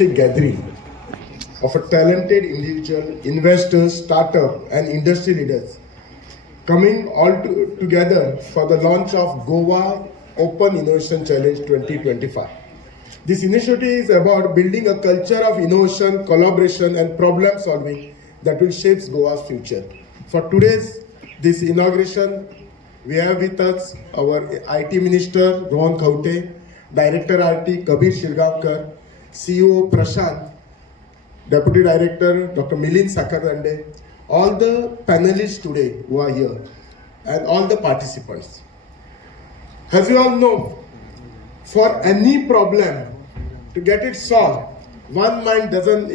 holistic gathering of a talented individual, investors, startup and industry leaders coming together for the launch of Goa Open Innovation Challenge 2025. This initiative is about building a culture of innovation, collaboration and problem solving that will shape Goa's future. For today's this inauguration, we have with us our IT Minister GOENCHOALLROUNDER, Director IT Kabir Shirgavkar, CEO Prashant, Deputy Director Dr. Milind Sakarande, all the panelists today who are here, and all the participants. As you all know, for any problem, to get it solved, one mind doesn't,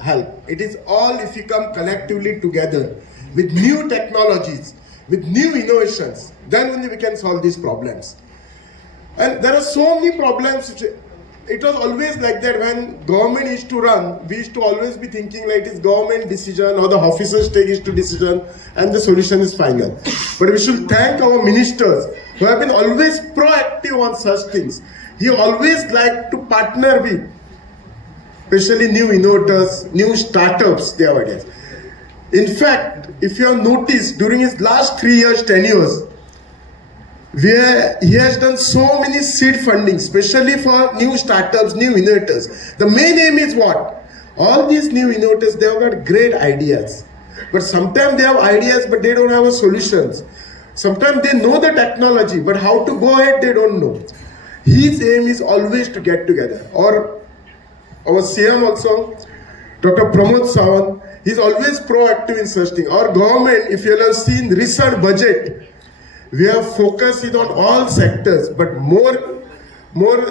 help. It is all if you come collectively together with new technologies, with new innovations, then only we can solve these problems. And there are so many problems. It was always like that when government used to run, we used to always be thinking like it is government decision or the officers take it to decision and the solution is final. But we should thank our ministers who have been always proactive on such things. He always like to partner with, especially new innovators, new startups, their ideas. In fact, if you have noticed, during his last 3 years, tenures, where he has done so many seed funding, especially for new startups, new innovators. The main aim is what? All these new innovators, they have got great ideas. But sometimes they have ideas, but they don't have a solutions. Sometimes they know the technology, but how to go ahead, they don't know. His aim is always to get together. Or our CM also, Dr. Pramod Sawant, he's always proactive in such things. Our government, if you have seen recent budget, we have focused it on all sectors, but more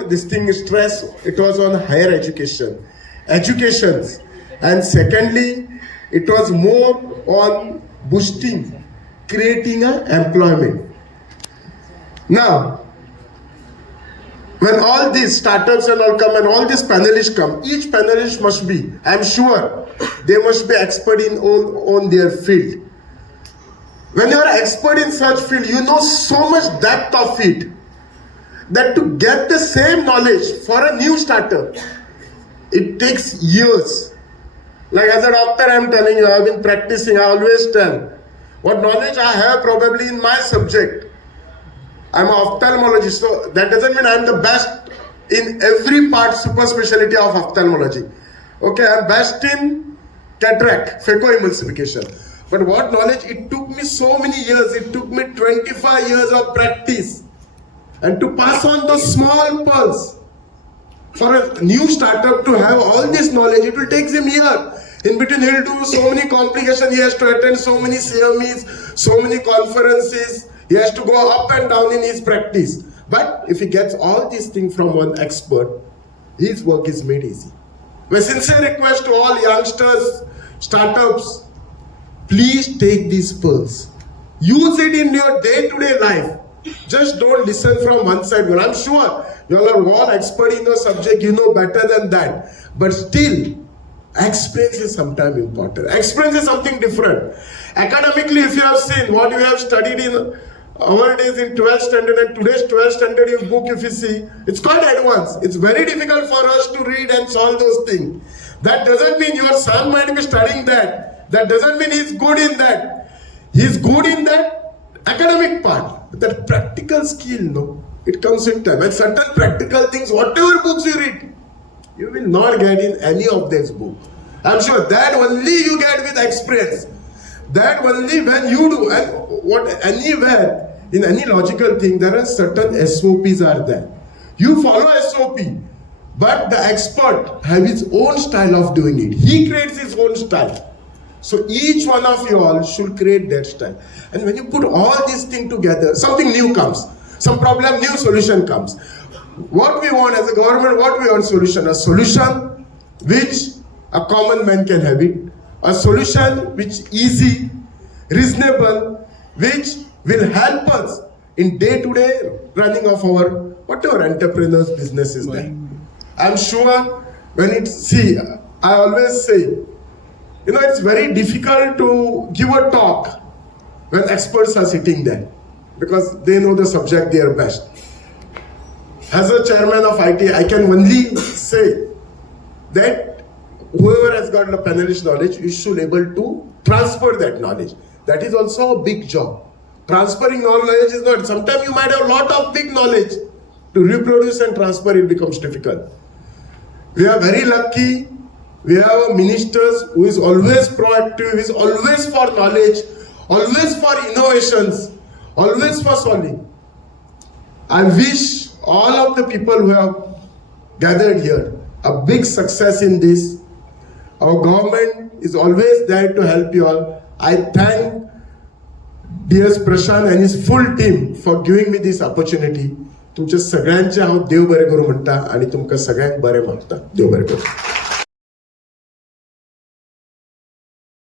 this thing stress, it was on higher educations. And secondly, it was more on boosting, creating employment. Now, when all these startups and all come and all these panelists come, each panelist must be, I'm sure, they must be expert in on their field. When you are expert in such field, you know so much depth of it that to get the same knowledge for a new startup, it takes years. Like as a doctor, I'm telling you, I've been practicing, I always tell what knowledge I have probably in my subject. I'm an ophthalmologist, so that doesn't mean I'm the best in every part, super specialty of ophthalmology. Okay, I'm best in cataract, phacoemulsification. But what knowledge, it took me so many years, it took me 25 years of practice. And to pass on those small pearls, for a new startup to have all this knowledge, it will take him a year. In between, he'll do so many complications, he has to attend so many CMEs, so many conferences, he has to go up and down in his practice. But if he gets all these things from one expert, his work is made easy. My sincere request to all youngsters, startups, please take these pearls. Use it in your day-to-day life. Just don't listen from one side. Well, I'm sure you all are all expert in your subject, you know better than that. But still, experience is sometimes important. Experience is something different. Academically, if you have seen what we have studied in our days in 12th standard and today's 12th standard book, if you see, it's quite advanced. It's very difficult for us to read and solve those things. That doesn't mean your son might be studying that. That doesn't mean he's good in that. He's good in that academic part. But that practical skill, no, it comes with time. And certain practical things, whatever books you read, you will not get in any of these books. I'm sure that only you get with experience. That only when you do. And what anywhere, in any logical thing, there are certain SOPs are there. You follow SOP, but the expert has his own style of doing it. He creates his own style. So each one of you all should create that style. And when you put all these things together, something new comes. Some problem, new solution comes. What we want as a government, what we want solution? A solution which a common man can have it. A solution which easy, reasonable, which will help us in day-to-day running of our whatever entrepreneurs business is there. I'm sure when I always say, it's very difficult to give a talk when experts are sitting there because they know the subject they are best. As a chairman of IT, I can only say that whoever has got the panelist knowledge is should able to transfer that knowledge. That is also a big job. Transferring knowledge is not, sometimes you might have a lot of big knowledge. To reproduce and transfer it becomes difficult. We are very lucky. We have a ministers who is always proactive, who is always for knowledge, always for innovations, always for solving. I wish all of the people who have gathered here a big success in this. Our government is always there to help you all. I thank DS Prashant and his full team for giving me this opportunity. तुमच्या सगळ्यांचे हांव देव बरें करूं म्हणटा आनी तुमकां सगळ्यांक बरें मागता. देव बरें करूं.